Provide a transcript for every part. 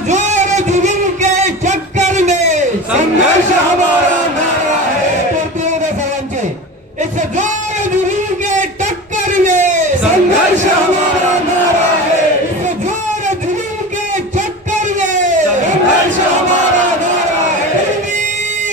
जोर जुलूम के चक्कर में संघर्ष हमारा नारा है। सगळ्यांचे इस जोर जुलूम के टक्कर में संघर्ष हमारा नारा है। इस जोर जुलूम के चक्कर में संघर्ष हमारा नारा है।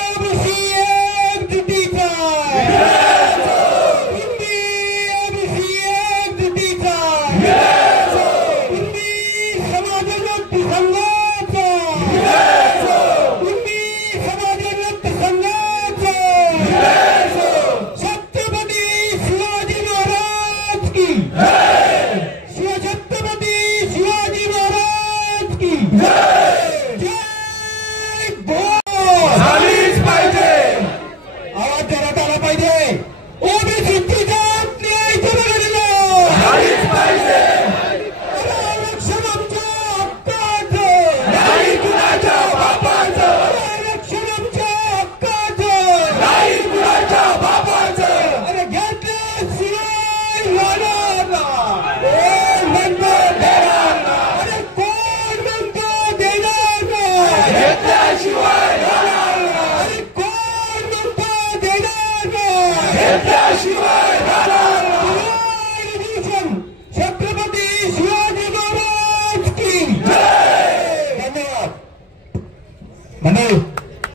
ओबीसी एकजुटीचा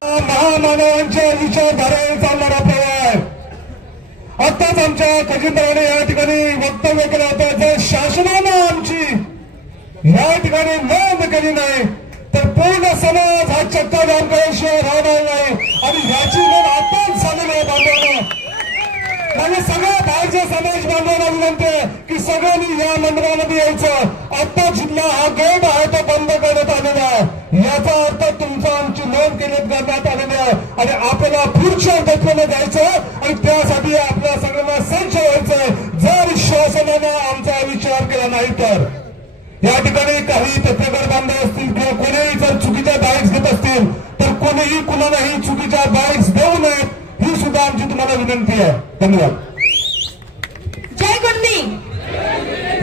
महामानवांच्या विचारधारेवर चालणारा प्रवाह आताच आमच्या खजिनदाराने या ठिकाणी वक्तव्य केलं होतं। जर शासनानं आमची या ठिकाणी नोंद केली नाही तर पूर्ण समाज हा चक्का जाम केल्याशिवाय राहणार नाही आणि याची नोंद आताच झालेली आहे बांधवांना। आणि सगळ्या बाहेरच्या समाज बांधवांना विनंती आहे की सगळ्यांनी या मंदिरामध्ये यायचं। आता जिल्हा हा गेट आहे तो बंद करण्यात आलेला आहे। याचा अर्थ तुमचा आमची नोंद करण्यात आलेली आहे आणि आपल्याला पुढच्या गतीने जायचं आणि त्यासाठी आपल्या सगळ्यांना सज्ज व्हायचं। जर शासनाने आमचा विचार केला नाही तर या ठिकाणी काही पत्रकार बांधव असतील किंवा कोणीही जर चुकीच्या बाईक्स घेत असतील तर कोणीही कुणालाही चुकीच्या बाईक्स देऊ नयेत ही सुद्धा आमची तुम्हाला विनंती आहे। धन्यवाद। जय कुणबी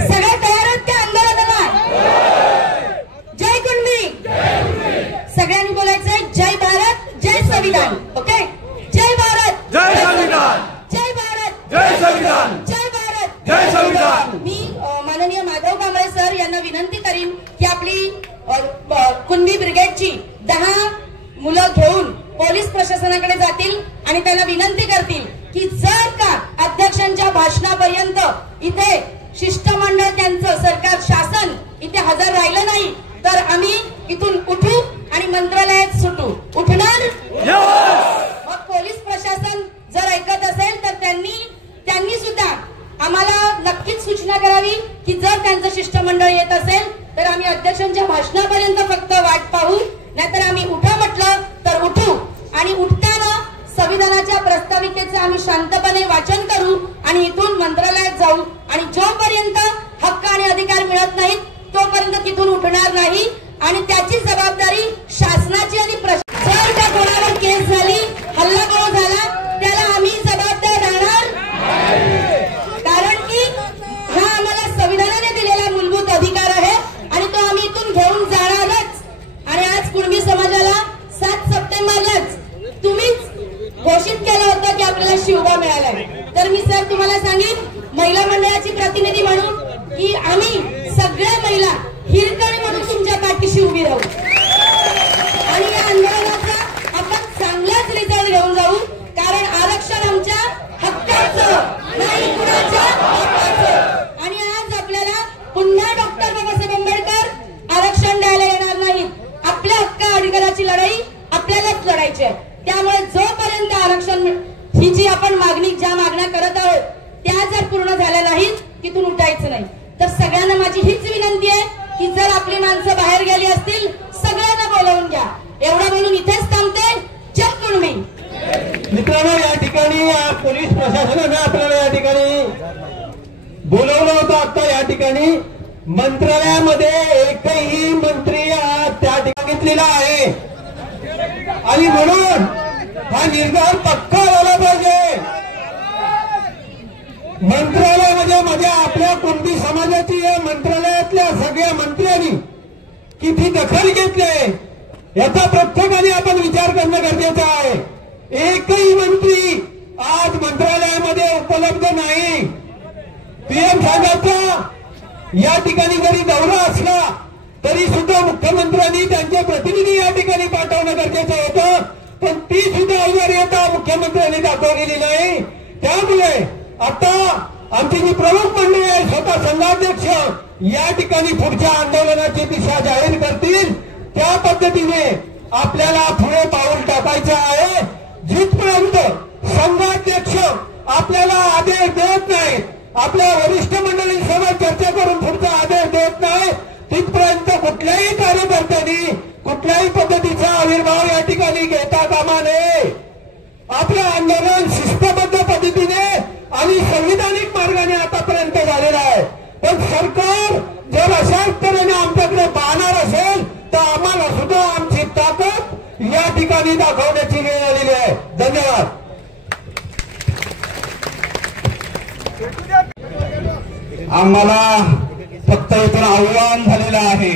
सगळ्या तयार आहेत त्या आंदोलनाला? जय कुणबी सगळ्यांनी बोलायचंय जय भारत जय संविधान। ओके, जय भारत जय संविधान, जय भारत जय संविधान, जय भारत जय संविधान। मी माननीय माधव कांबळे सर यांना विनंती करीन की आपली कुणबी ब्रिगेडची 10 मुलं घेऊन पोलीस प्रशासनाकडे जातील आणि त्यांना विनंती करतील की जर का अध्यक्षांच्या भाषणापर्यंत इथे शिष्टमंडळ त्यांचं सरकार शासन इथे हजर राहिलं नाही तर आम्ही इथून उठू आणि मंत्रालयात सुटू। उठणार? मग पोलीस प्रशासन जर ऐकत असेल तर त्यांनी सुद्धा आम्हाला नक्कीच सूचना करावी की जर त्यांचं शिष्टमंडळ येत असेल तर आम्ही अध्यक्षांच्या भाषणापर्यंत फक्त वाट पाहू, नाहीतर आम्ही उठा म्हटलं तर उठू आणि उठताना संविधानाच्या प्रस्ताविकेचे आम्ही शांतपणे वाचन करू आणि इथून मंत्रालयात जाऊ आणि जोपर्यंत हक्क आणि अधिकार मिळत नाहीत तोपर्यंत तिथून उठणार नाही आणि त्याची जबाबदारी शासनाची आणि जर का कोणावर केस झाली, हल्ला कोण झाला त्याला आम्ही जबाबदार राहणार, कारण की हा आम्हाला संविधानाने दिलेला मूलभूत अधिकार आहे आणि तो आम्ही इथून घेऊन जाणारच। आणि आज कुणबी समाजाला 7 सप्टेंबरलाच तुम्हीच घोषित केलं होतं की आपल्याला शिवबा मिळालाय। तर मी सर तुम्हाला सांगेन महिला मंडळाची प्रतिनिधी म्हणून की आम्ही सगळ्या महिला हिरकणी म्हणून तुमच्या पाठीशी उभी राहू आणि या आंदोलनाचा आपण चांगलाच रिझल्ट घेऊन जाऊ, कारण आरक्षण आमच्या हक्काचं नाही कुणाच्या हक्काचं। आणि आज आपल्याला पुन्हा डॉक्टर बाबासाहेब आंबेडकर आरक्षण द्यायला येणार नाहीत। आपल्या हक्क अधिकाराची लढाई आपल्यालाच लढायची आहे। त्यामुळे जोपर्यंत आरक्षण ही जी आपण ज्या मागण्या करत आहोत त्या जर पूर्ण झाल्या नाहीत तिथून उठायचं नाही। तर सगळ्यांना माझी हीच विनंती आहे की जर आपली माणसं बाहेर गेली असतील सगळ्यांना बोलावून घ्या। एवढं म्हणून इथेच थांबते। जय कुणबी। मित्रांनो, या ठिकाणी पोलीस प्रशासनाने आपल्याला या ठिकाणी बोलवलं होतं। आता या ठिकाणी मंत्रालयामध्ये एकही मंत्री त्या ठिकाणी घेतलेला आहे आणि म्हणून हा निर्धार पक्का झाला पाहिजे। मंत्रालयामध्ये आपल्या कुणबी समाजाची या मंत्रालयातल्या सगळ्या मंत्र्यांनी किती दखल घेतली याचा प्रत्येकाने आपण विचार करणं गरजेचं आहे. एकही मंत्री आज मंत्रालयामध्ये उपलब्ध नाही. पीएम साहेबांचा या ठिकाणी जरी दौरा असला तरी सुद्धा मुख्यमंत्र्यांनी त्यांचे प्रतिनिधी या ठिकाणी पाठवणं गरजेचं होतं, पण ती सुद्धा अनिवार्यता मुख्यमंत्र्यांनी दाखवलेली नाही. त्यामुळे आता आमची जी प्रमुख मंडळी आहे, स्वतः संघाध्यक्ष या ठिकाणी पुढच्या आंदोलनाची दिशा जाहीर करतील. त्या पद्धतीने आपल्याला पुढे पाऊल टाकायचं आहे. जिथपर्यंत संघाध्यक्ष आपल्याला आदेश देत नाही, आपल्या वरिष्ठ मंडळींसोबत चर्चा करून पुढचा आदेश देत नाही, तिथपर्यंत कुठल्याही कार्यकर्त्यांनी कुठल्याही पद्धतीचा आविर्भाव या ठिकाणी घेता कामा नये. आपलं आंदोलन शिस्तबद्ध पद्धतीने आणि संविधानिक मार्गाने आतापर्यंत झालेलं आहे. पण सरकार जर अशाच तऱ्हेने आमच्याकडे पाहणार असेल तर आम्हाला सुद्धा आमची ताकद या ठिकाणी दाखवण्याची वेळ आलेली आहे. धन्यवाद. आम्हाला फक्त इथून आव्हान झालेलं आहे.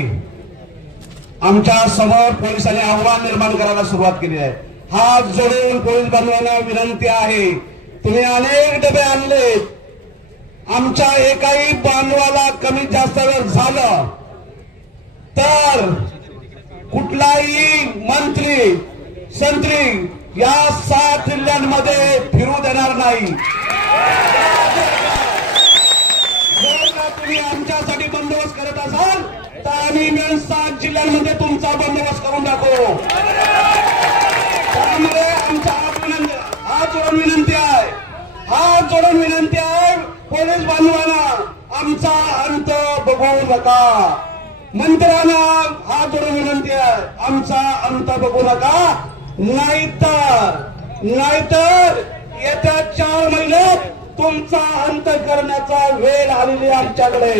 आमच्या समोर पोलिसांनी आव्हान निर्माण करायला सुरुवात केली आहे. हात जोडून पोलीस बांधवांना विनंती आहे, तुम्ही अनेक डबे आणले, आमच्या एकाही बांधवाला कमी जास्त वेळ झालं तर कुठलाही मंत्री संत्री या 7 जिल्ह्यांमध्ये फिरू देणार नाही. जर तुम्ही आमच्यासाठी बंदोबस्त करत असाल तर आम्ही मिळून 7 जिल्ह्यांमध्ये तुमचा बंदोबस्त करून दाखवू. त्यामुळे आमचा हात जोडून विनंती आहे पोलीस बांधवांना, आमचा अंत बघू नका. मंत्र्यांना हात जोडून विनंती आहे, आमचा अंत बघू नका. नाहीतर येत्या 4 महिन्यात तुमचा अंत करण्याचा वेळ आलेली आमच्याकडे.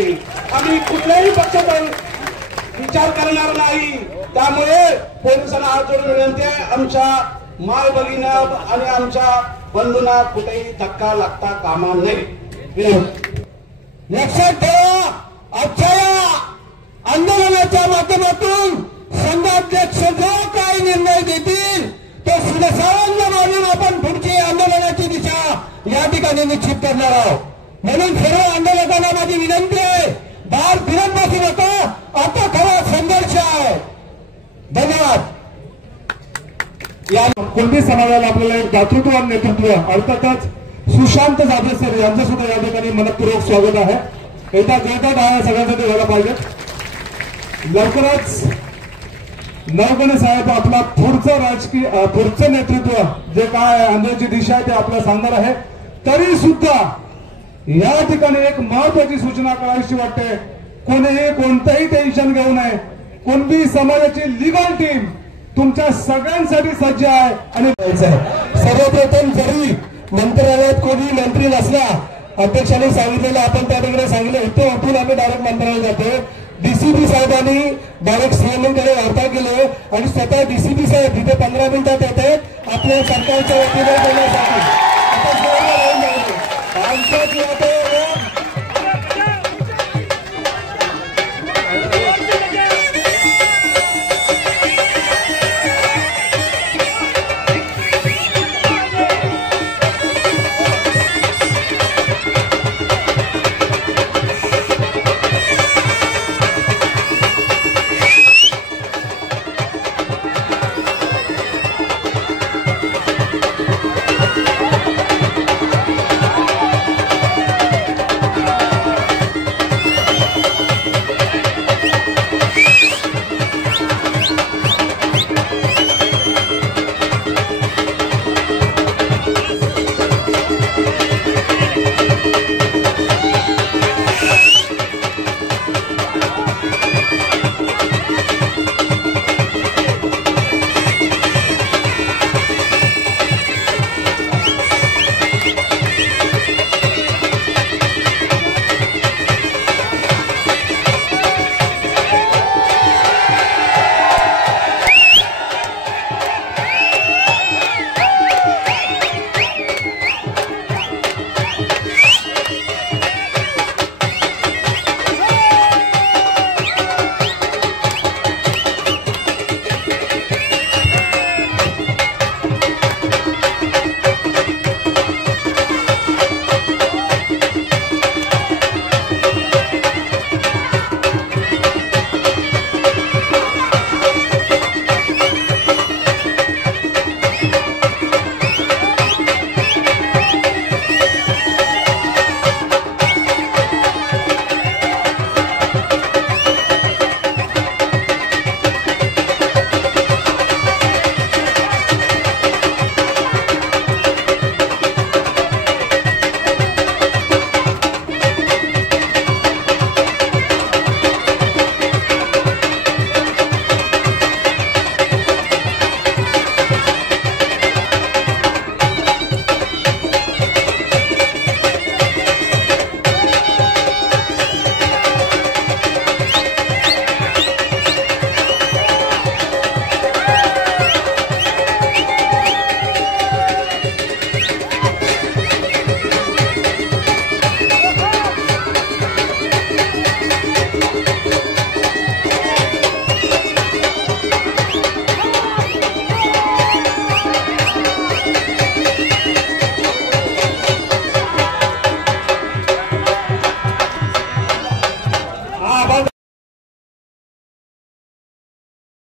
आम्ही कुठल्याही पक्षाचा विचार करणार नाही. त्यामुळे पोलिसांना हात जोडून विनंती आहे, आमच्या माय भगिना आणि आमच्या बंधूंना कुठेही धक्का लागता कामा नये. लक्षात ठेवा, आजच्या आंदोलनाच्या माध्यमातून संघाध्यक्ष जो काही निर्णय देतील तो सुलसावंत मानून आपण पुढची आंदोलनाची दिशा या ठिकाणी निश्चित करणार आहोत. म्हणून सर्व आंदोलकांना माझी विनंती आहे, दार फिरत बसू नका. आता खरा संघर्ष आहे. धन्यवाद. या कुणबी समाजाला आपल्याला एक दातृत्व आणि नेतृत्व अर्थातच सुशांत जाधव सर यांचं सुद्धा या ठिकाणी मनपूर्वक स्वागत आहे. एकदा जोरदार टाळ्या सगळ्यांसाठी व्हायला पाहिजे. लवकरच नवगणे साहेब आपला पुढचं नेतृत्व जे काय आंदोलनाची दिशा आहे ते आपल्याला सांगणार आहे. तरी सुद्धा या ठिकाणी एक महत्वाची सूचना करावीशी वाटते, कोणीही कोणतंही टेन्शन घेऊ नये. कुणबी समाजाची लिगल टीम तुमच्या सगळ्यांसाठी सज्ज आहे. आणि सर्वप्रथम जरी मंत्रालयात कोणी मंत्री नसला, अध्यक्षांनी सांगितलेलं आपण त्या ठिकाणी सांगितलं होतं, उठून आम्ही डायरेक्ट मंत्रालयात जातो. डीसीपी साहेबांनी डायरेक्ट सीएमकडे वार्ता केली आणि स्वतः डीसीपी साहेब तिथे 15 मिनिटात येते आपल्या सरकारच्या वतीने देण्यासाठी. आता